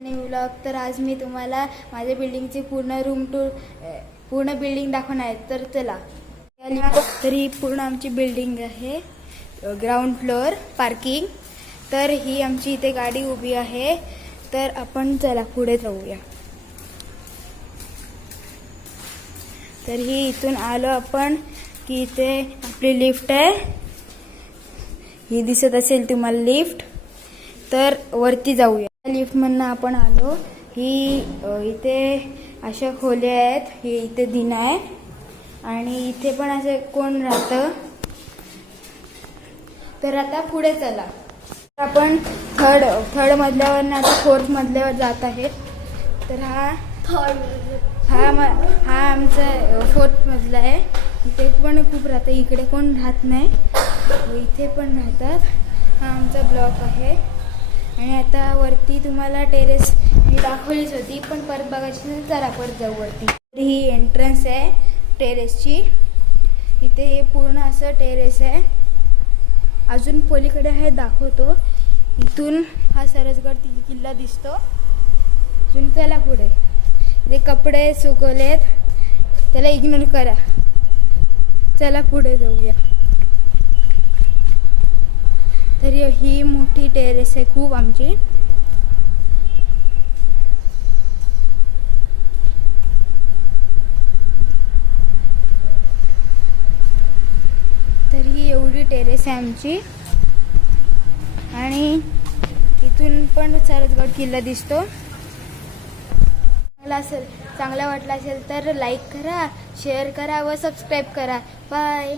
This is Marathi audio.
आणि व्लॉग तर आज मी तुम्हाला माझ्या बिल्डिंगची पूर्ण बिल्डिंग दाखवणार आहे. तर चला. तर ही पूर्ण आमची बिल्डिंग आहे, ग्राउंड फ्लोअर पार्किंग. तर ही आमची इथे गाडी उभी आहे. तर आपण चला पुढे जाऊया. तर ही इथून आलो आपण की इथे आपली लिफ्ट आहे, ही दिसत असेल तुम्हाला लिफ्ट. तर वरती जाऊया. लिफ्टमधनं आपण आलो. ही इथे अशा खोल्या आहेत, ही इथे दिना आहे आणि इथे पण असे कोण राहतं. तर आता पुढे चला. आपण थर्ड मजल्यावर आता फोर्थ मजल्यावर जात आहे. तर हा आमचा फोर्थ मजला आहे. इथे पण खूप राहतं, इकडे कोण राहत नाही, इथे पण राहतात. हा आमचा ब्लॉक आहे. आणि आता वरती तुम्हाला टेरेस मी दाखवलीच होती, पण परत बघायची नाही. चला परत जाऊ वरती. ही एंट्रन्स आहे टेरेसची. इथे हे पूर्ण असं टेरेस आहे. अजून पलीकडे आहे, दाखवतो. इथून हा सरसगड किल्ला दिसतो. अजून चला पुढे. इथे कपडे सुकवलेत, त्याला इग्नोर करा. चला पुढे जाऊया. तर ही मोठी टेरेस आहे खूप आमची. तर ही एवढी टेरेस आहे आमची. आणि इथून पण सरसगड किल्ला दिसतो. चांगला वाटला असेल तर लाईक करा, शेअर करा व सबस्क्राईब करा. बाय.